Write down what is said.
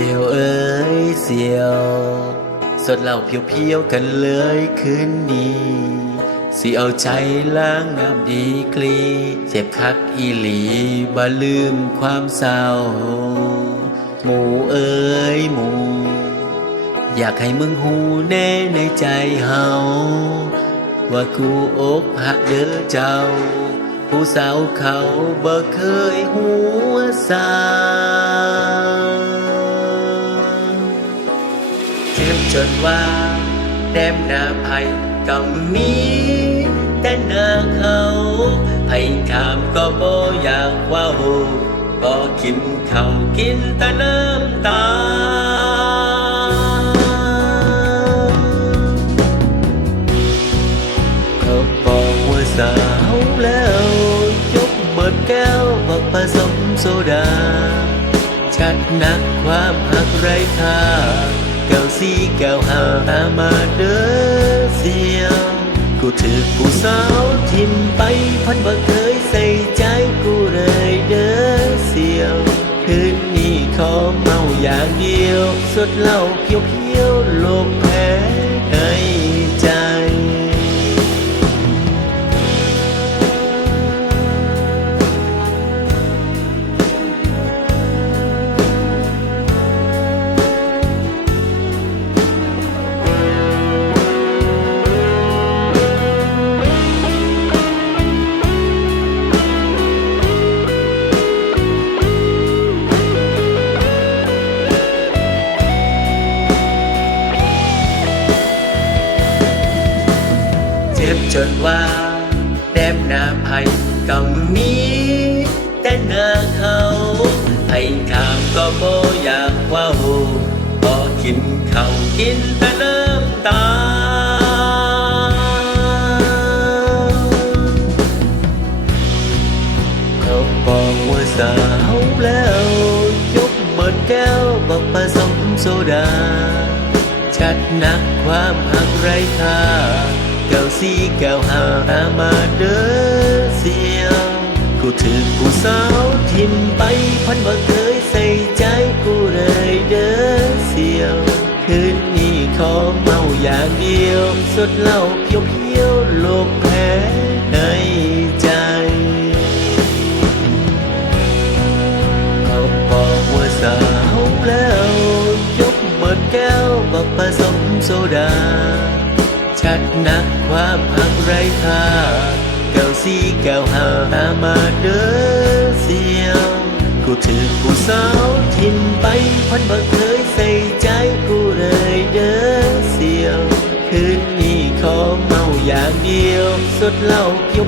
สียวเอ้ยเสียว สดเหล่าเพียวๆกันเลยคืนนี้สิเอาใจล้างน้ำดีกรี เจ็บคักอีหลีบ่ลืมความเศร้า หมูเอ้ยหมู อยากให้มึงหูแน่ในใจเฮาว่ากูอกหักเด้อเจ้า ผู้สาวเขาบ่เคยหัวซาเจ็บจนว่าแนมหน้าไผ่กำมีแต่หน้าเขาไผ่ขามก็บ่อยากว่าบ่กินเขากินแต่น้ำตาเขาบอกว่าสาวแล้วยกเบิดแก้วบอกผสมโซดาชัดนักความหักไรค่า แก้วสีแก้วหาตามาเด้อเสียง กูถือผู้สาวทิมไปพันบ่เคยใส่ใจกูเลยเด้อเสียวคืนนี้ขอเมาอย่างเดียวสดเหล้าเพียวเพียวๆโลก เจ็บจนว่าแนมหน้าไผ่ก็มีแต่หน้าเขาไผ่ขามก็บ่อยากว่าบ่กินเขากินแต่น้ำตาเขาบอกว่าสาวแล้วยกเบิดแก้วบอกผสมโซดาชัดนักความหักไรค่า แก้วสีแก้วหามาเด้อเสียง กูถือกูสาวทิมไปพันบ่เคยใส่ใจกูเลยเด้อเสียง คืนนี้ขอเมาอย่างเดียวสดเหล้าเพียวเพียวโลกแพ้ในใจเขาบอกว่าสาวแล้ว ยกเบิดแก้วบอกผสมโซดา ชัดนักความหักไรค่าเก่าสีเก่าหาตามาเด้อเสียว กูถือกูสาวทิมไปพันบ่เคยใส่ใจกูเลยเด้อเสียว คืนนี้ขอเมาอย่างเดียวสดเหล้าเพียว